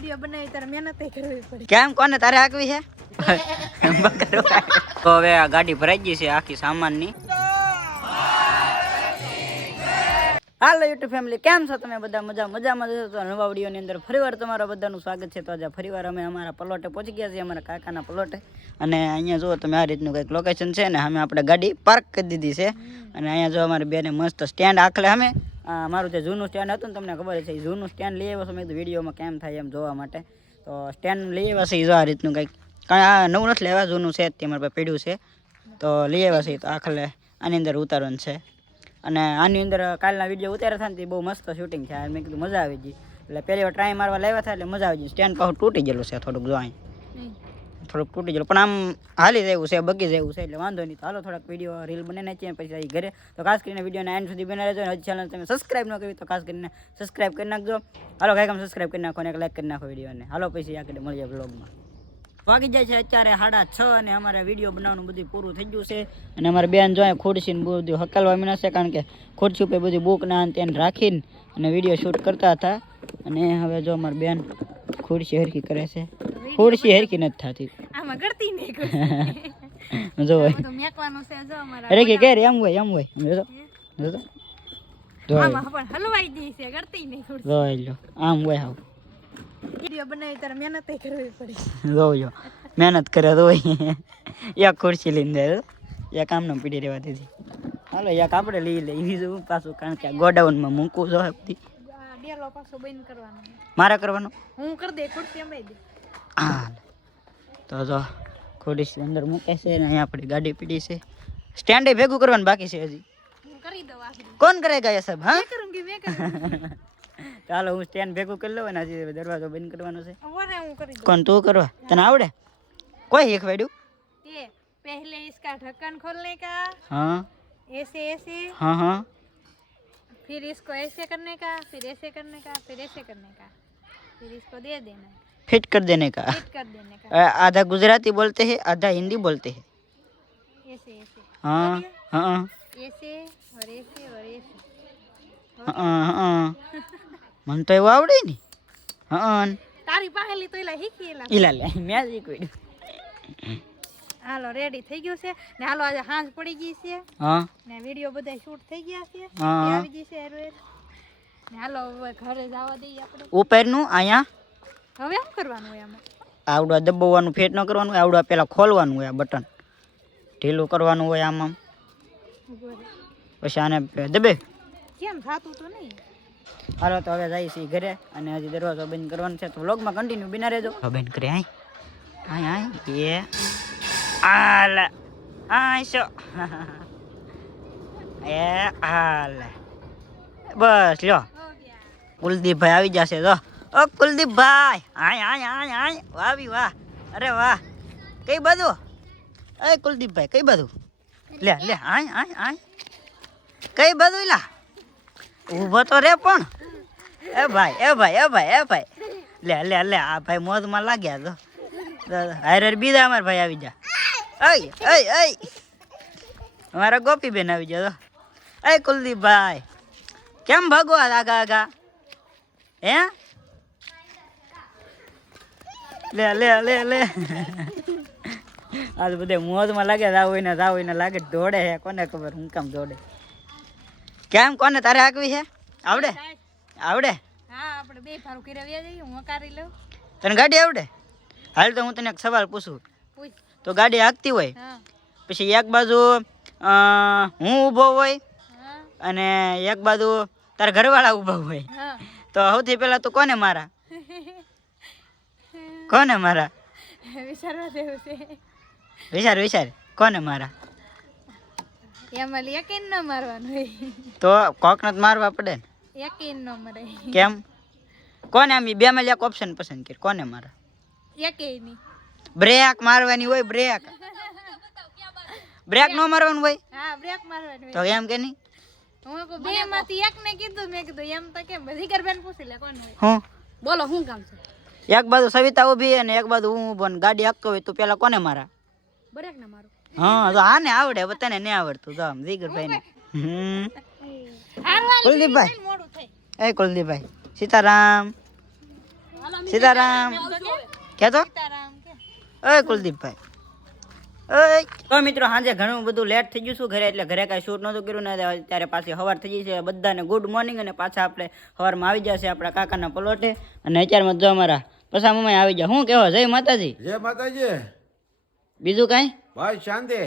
Video બનાવી તારે મહેનત કરવી પડે. કેમ? કોને તારે આગવી છે? તો હવે આ ગાડી ભરાઈ ગઈ છે આખી સામાનની. હાલો યુટ્યુબ ફેમિલી કેમ છો તમે બધા? મજા મજામાં જશો તો નવા વિડીયોની અંદર ફરીવાર તમારા બધાનું સ્વાગત છે. તો આજે ફરીવાર અમે અમારા પલોટે પહોંચી ગયા છીએ અમારા કાકાના પલોટે. અને અહીંયા જુઓ તમે આ રીતનું કંઈક લોકેશન છે ને અમે આપણે ગાડી પાર્ક કરી દીધી છે. અને અહીંયા જો અમારી બેને મસ્ત સ્ટેન્ડ આખલે અમે. મારું જે જૂનું સ્ટેન્ડ હતું ને તમને ખબર છે જૂનું સ્ટેન્ડ લઈ આવ્યો છું મેં વિડીયોમાં કેમ થાય એમ જોવા માટે. તો સ્ટેન્ડ લઈ આવ્યા છે એ જો આ રીતનું કંઈક, કાંઈ આ નવું નથી લેવા, જૂનું છે જ તે મારા પાસે પડ્યું છે. તો લઈ આવ્યા છે તો આખલે, આની અંદર ઉતારવાનું છે. અને આની અંદર કાલના વીડિયો ઉતાર્યા હતા ને તે બહુ મસ્ત શૂટિંગ છે મેં કીધું મજા આવી ગઈ. એટલે પહેલી વાર ટ્રાય મારવા લાવ્યા હતા એટલે મજા આવી ગઈ. સ્ટેન્ડ પાછું તૂટી ગયેલું છે થોડુંક જો અહીં. થોડુંક તૂટી ગયેલું. પણ આમ હાલી જેવું છે, બગી જેવું છે, એટલે વાંધો નહીં. હાલો થોડાક વીડિયો રીલ બને નાખીએ પછી ઘરે. તો ખાસ કરીને વિડીયોને એન્ડ સુધી બનાવી રહેજો હજી ચેનલ તમે સબસ્ક્રાઈબ ન કરી તો ખાસ કરીને સબસ્ક્રાઈબ કરી નાખજો. હાલો કાંઈ કામ સબસ્ક્રાઈબ કરી નાખો અને એક લાઈક કરી નાખો વિડીયોને હાલો, પછી આગળ મળીએ બ્લોગમાં વાગી જાય છે અત્યારે સાડા છ અને અમારે વીડિયો બનાવવાનું બધું પૂરું થઈ ગયું છે. અને અમારે બેન જોઈએ ખુરશી ને બધું હકાલવા મીના છે, કારણ કે ખુરશી ઉપર બધી બુક ને તેને રાખીને અને વીડિયો શૂટ કરતા હતા. અને હવે જો અમારે બેન ખુરશી હરખી કરે છે. ખુરશી હરકી નથી થતી. આમાં ગળતી નહીં જો તો મેકવાનું છે જો અમારા અરે કે કે એમ હોય એમ હોય. જો જો જો આમાં પણ હલવાઈ દી છે ગળતી નહીં થોડું જો લો આમ હોય હાવ. વીડિયો બનાવી તારે મહેનત કરવી પડી. જો જો મહેનત કરે તો એક ખુરશી લઈને જાય એક આમને પીડી રહેવા દીધી હાલો એક આપણે લઈ લઈ બીજું પાછું? કારણ કે ગોડાઉનમાં મૂકવું જો બધી ડેલો પાછો બંધ કરવાનો. મારે કરવાનું? હું કરી દે ખુરશી અમે દે. તો જો ખુરશી અંદર મૂકે છે ને અહીંયા આપણી ગાડી પીડી છે સ્ટેન્ડે ભેગું કરવાનું બાકી છે હજી હું કરી દઉં આખરી કોણ કરેગા એ સબ હા મેં કરુંગી મેં કરું ચાલો હું સ્ટેન્ડ ભેગું કરી લઉં ને હજી દરવાજો બંધ કરવાનો છે વરે હું કરી દઉં કોણ તું કરવા તને આવડે કોઈ શીખવાડ્યું ये पहले इसका ढक्कन खोलने का હા ऐसे ऐसे હા હા फिर इसको ऐसे करने का फिर ऐसे करने का फिर ऐसे करने का फिर इसको दे देना फिट कर देने का फिट कर देने का अ, आधा गुजराती बोलते हैं आधा हिंदी बोलते हैं ऐसे ऐसे हाँ हाँ ऐसे और ऐसे और ऐसे हाँ हाँ મને તો એવું આવડે ને હા તારી પાહેલી તો એલા શીખી એલા ઈલા લે મેં શીખવાડ્યું હાલો રેડી થઈ ગયું છે ને હાલો આજે હાંજ પડી ગઈ છે હા ને વિડીયો બધા શૂટ થઈ ગયા છે એ હા. આવી ગઈ છે હારું ને હાલો હવે ઘરે જવા દઈએ આપણે. ઉપરનું અહીંયા? હવે શું કરવાનું હોય આમાં? આવડું દબાવવાનું ફેટ ન કરવાનું હોય આવડા પહેલાં પેલા ખોલવાનું હોય આ બટન. ઢીલું કરવાનું હોય આમાં. પછી આને દબે. કેમ થાતું તો નહીં? હાલો તો હવે જઈએ છીએ ઘરે અને હજી દરવાજો બંધ કરવાનો છે. તો વ્લોગમાં કન્ટિન્યુ બિના રહેજો. બંધ કરે આય. આય આય એ. આલ આય શો. એ આલ બસ લ્યો. કુલદીપભાઈ આવી જશે તો. ઓ કુલદીપભાઈ આય આય આય આય. વાવી વાહ. અરે વાહ. કઈ બધું એ કુલદીપભાઈ કઈ બધું લે લે, આય આય આય. કઈ બધું લા ઊભો તો રે પણ. એ ભાઈ એ ભાઈ એ ભાઈ એ ભાઈ. લે લે લે, આ ભાઈ મોજમાં લાગ્યા તો. હારે બીજા અમારા ભાઈ આવી જા અય અય અય અમારા ગોપીબેન આવી જા તો. અય કુલદીપભાઈ કેમ ભાગવા આગા આગા? હે લે લે લે લે. આજ બધે મોજમાં લાગે હોય ને હોય ને લાગે દોડે હે કોને ખબર હું કામ દોડે. કેમ કોને તારે હાકવી છે આવડે? આવડે? હા આપણે બે ફારું કર્યા વ્યા જઈએ હું કારી લઉં. તને ગાડી આવડે? હાલ તો હું તને એક સવાલ પૂછું. તો ગાડી હાંકતી હોય પછી એક બાજુ હું ઊભો હોય અને એક બાજુ તારા ઘરવાળા ઊભા હોય. તો સૌથી પહેલા તો કોને મારા? કોને મારા? વિચારવા દેવું છે. વિચાર વિચાર. કોને મારા? એમાં યકીન ન મારવાનું હોય. તો કોકને તો મારવા પડે ને. યકીન ન મરે. કેમ? કોને આમ બે માં એક ઓપ્શન પસંદ કર કોને મારા? યકીન બ્રેક મારવાની હોય બ્રેક. બ્રેક ન મારવાનું હોય? હા બ્રેક મારવાનું તો એમ કે નહીં? બે માંથી એક ને કીધું મેં કીધું એમ તો કેમ બધી ગરબેન પૂછી લે કોણ હું? બોલો શું કામ છે? એક બાજુ સવિતા ઊભી અને એક બાજુ હું ઊભો ને ગાડી હાંકતો હોય તો પેલા કોને મારા? બ્રેક ના મારો. હા તો આને આવડે બધાને નહીં આવડતું. તો આમ જીગરભાઈ ને હમ કુલદીપભાઈ. એ કુલદીપભાઈ. સીતારામ. સીતારામ. કે? કુલદીપભાઈ. ઓય તો મિત્રો સાંજે ઘણું બધું લેટ થઈ ગયું છું ઘરે એટલે ઘરે કાંઈ શૂટ નહોતું કર્યું ને ત્યારે પાછી હવાર થઈ ગઈ છે. બધાને ગુડ મોર્નિંગ અને પાછા આપણે હવારમાં આવી જશે આપણા કાકાના પલોટે. અને અત્યારમાં જો અમારા પસા મમ્મી આવી જાય શું કેવો જય માતાજી? જય માતાજી. બીજું કાંઈ? ભાઈ શાંતિ.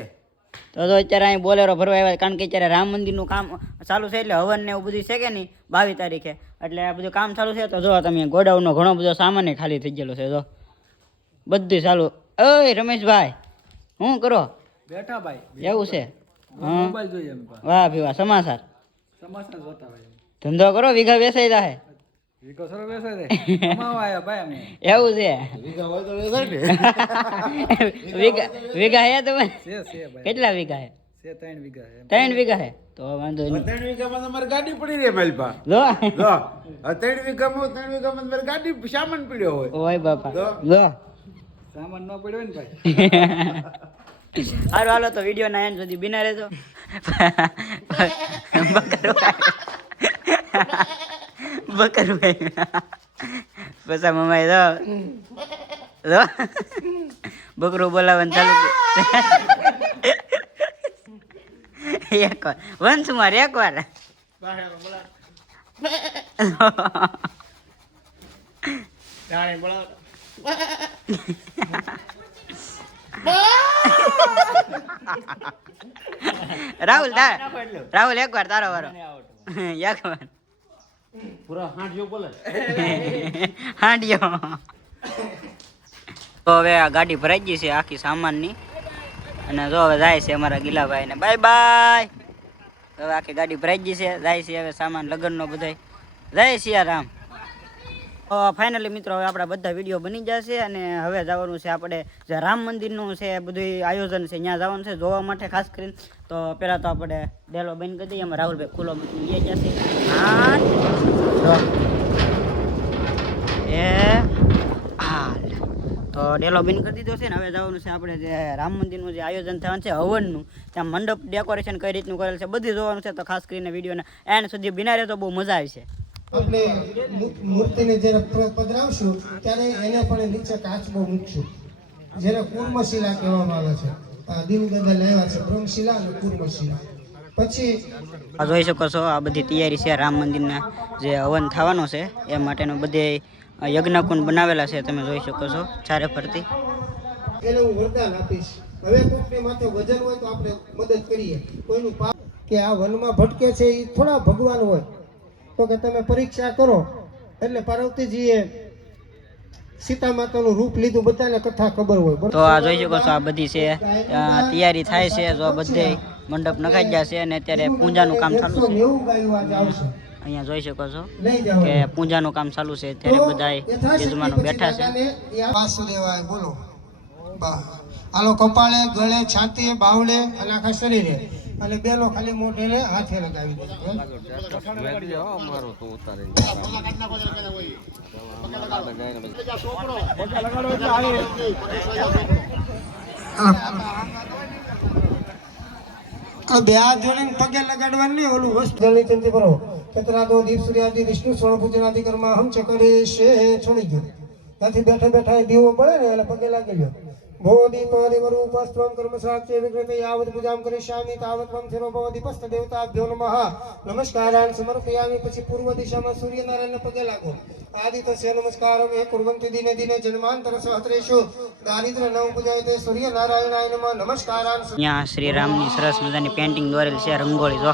તો તો અત્યારે અહીં બોલેરો ભરવા આવ્યા કારણ કે અત્યારે રામ મંદિરનું કામ ચાલુ છે એટલે હવન ને એવું બધું છે કે નહીં? બાવીસ તારીખે. એટલે આ બધું કામ ચાલુ છે તો જો તમે ગોડાઉનનો ઘણો બધો સામાન ખાલી થઈ ગયેલો છે જો. બધું ચાલુ. ઓય રમેશભાઈ. શું કરો? બેઠા ભાઈ એવું છે? મોબાઈલ જોઈએ વાહ ભી વાહ સમાચાર. સમાચાર જોતા ભાઈ ધંધો કરો વીઘા વેસાઈ જાહે. એવું છે? વીઘા હોય તો વેચાય ને. વીઘા વીઘા હે તમે? છે છે ભાઈ. કેટલા વીઘા હે? ત્રણ વીઘા ત્રણ વીઘા હે? તો વાંધો નહીં. ત્રણ વીઘામાં તમારે ગાડી પડી રહી મારી પા જો જો ત્રણ વીઘામાં ત્રણ વીઘામાં તમારી ગાડી સામાન પડ્યો હોય. ઓય બાપા. જો. જો સામાન ન પડ્યો ને ભાઈ. હારું હાલો તો વીડિયો ના એન્ડ સુધી બિના રહેજો. બકરભાઈ પછી મમાઈ તો તો બકરું બોલાવવાનું ચાલુ કર્યું. એક વાર. વંશ મારે એક વાર. રાહુલ રાહુલ એક વાર તારો વારો. એક વાર પૂરા હાથ બોલે. હાંડિયો. તો હવે આ ગાડી ભરાઈ ગઈ છે આખી સામાનની. અને જો હવે જાય છે અમારા ગીલાભાઈ ને બાય. બાય હવે આખી ગાડી ભરાઈ ગઈ છે. જાય છે હવે સામાન લગ્નનો બધાય. જય સિયારામ તો ફાઇનલી મિત્રો, હવે આપણા બધા વીડિયો બની જશે અને હવે જવાનું છે આપણે જે રામ મંદિરનું છે બધું આયોજન છે, ત્યાં જવાનું છે, જોવા માટે ખાસ કરીને. તો પહેલાં તો આપણે ડેલો બંધ કરી દઈએ, એમાં રાહુલભાઈ ખુલ્લો લઈ જશે. એ તો ડેલો બંધ કરી દીધો છે ને હવે જવાનું છે આપણે જે રામ મંદિરનું જે આયોજન થવાનું છે, હવનનું. ત્યાં મંડપ ડેકોરેશન કઈ રીતનું કરેલ છે બધું જોવાનું છે, તો ખાસ કરીને વિડીયોને એન્ડ સુધી બિના રહે તો બહુ મજા આવશે આપણે મૂર્તિને જ્યારે પધરાવશું ત્યારે એને પણ નીચે કાચબો મૂકશું. જેને કુર્મશિલા કહેવામાં આવે છે. દિનગદલ લેવા છે બ્રહ્મશિલા અને કુર્મશિલા. પછી આ જોઈ શકો છો આ બધી તૈયારી છે રામ મંદિરના જે હવન થવાનો છે એ માટેનો બધે યજ્ઞકુંડ બનાવેલા છે તમે જોઈ શકો છો ચારે ફરતી. એને હું વરદાન આપીશ. હવે કોઈકને માથે વજન હોય તો આપણે મદદ કરીએ. કોઈનું પાપ કે આ વનમાં ભટકે છે એ થોડા ભગવાન હોય. તો કે તમે પરીક્ષા કરો. એટલે પાર્વતીજીએ સીતા માતાનું રૂપ લીધું બધાને કથા ખબર હોય. તો આ જોઈ શકો છો આ બધી છે. તૈયારી થાય છે જો બધે મંડપ નખાઈ ગયા છે અને અત્યારે પૂજાનું કામ ચાલુ છે. અહીંયા જોઈ શકો છો કે પૂજાનું કામ ચાલુ છે ત્યારે બધા યજમાનો બેઠા છે. વાસુદેવાય બોલો. હાલો કપાળે ગળે છાતીએ બાવળે અને આખા શરીરે. અને બેલો ખાલી મોઢે ને હાથે લગાવી દે. બે હાથ જોડીને પગે લગાડવાની ઓલું વસ્તુ ચિંતી કરો ચતરાદો દીપ સૂર્યાદિ વિષ્ણુ સ્વર્ણ પૂજનાદિ કર્મ હમ ચકરી શે છોડી ગયો ત્યાંથી બેઠા બેઠા દીવો પડે ને એટલે પગે લાગી ગયો વિકૃત યાવત પૂજામ કરીષ્યામિ તાવત મમ થિરો ભવતિ પસ્ત દેવતાભ્યો નમઃ નમસ્કારાન સમર્પયામિ પછી પૂર્વ દિશામાં સૂર્યનારાયણને પગે લાગો આદિત્ય નમસ્કારમ એ કુર્વંતિ દિને દિને જન્માંતર સહસ્રેષુ દારિદ્ર નવ પૂજાયતે સૂર્યનારાયણાય નમઃ નમસ્કારાન અહીંયા શ્રી રામની સરસ મજાની પેન્ટિંગ દોરેલ છે રંગોળી જો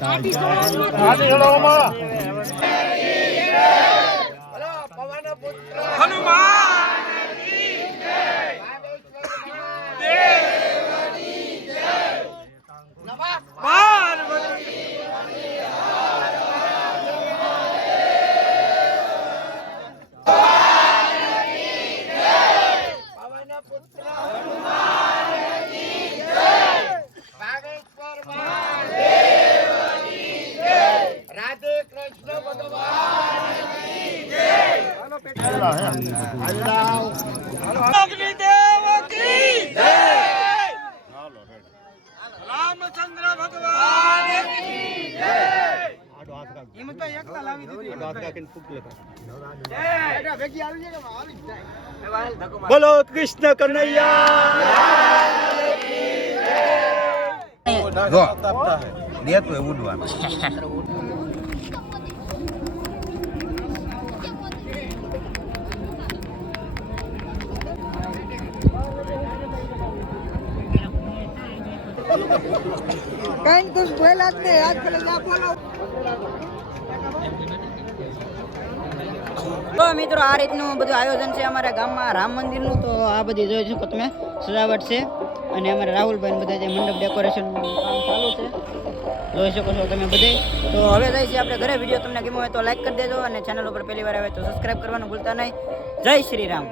હાથી ચડાવવામાં બોલો કૃષ્ણ કનૈયા જો લેતો હોય ઉડવાનું તો મિત્રો, આ રીતનું બધું આયોજન છે અમારા ગામમાં રામ મંદિરનું. તો આ બધી જોઈ શકો તમે, સજાવટ છે. અને અમારા રાહુલભાઈ બધા જે મંડપ ડેકોરેશન કામ ચાલુ છે. જોઈ શકો છો તમે બધે. તો હવે જઈએ છીએ આપણે ઘરે. વીડિયો તમને ગમ્યો હોય તો લાઈક કરી દેજો અને ચેનલ ઉપર પહેલી વાર આવે તો સબસ્ક્રાઈબ કરવાનું ભૂલતા નહીં. જય શ્રી રામ.